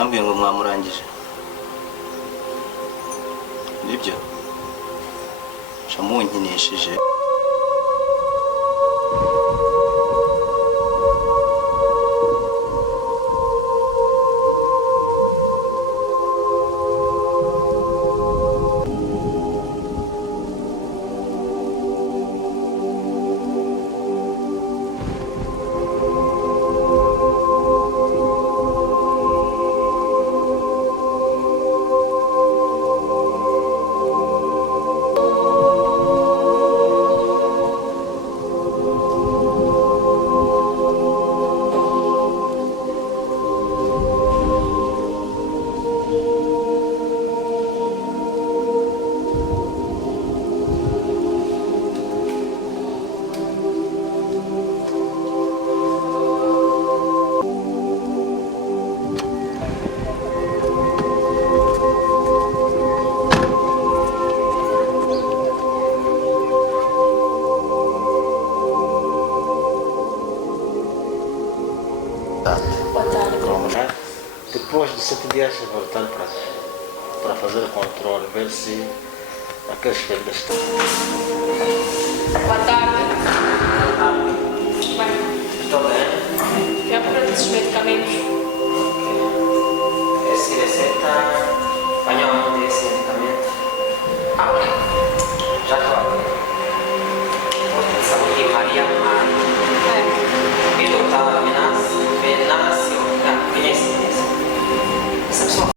bambwiye ngo mwamurangije nibyo shamunkinishije Depois de 7 dias voltar para fazer o controle, ver se aqueles feridas estão. Boa tarde. Bem, Estou bem? já para desesperar.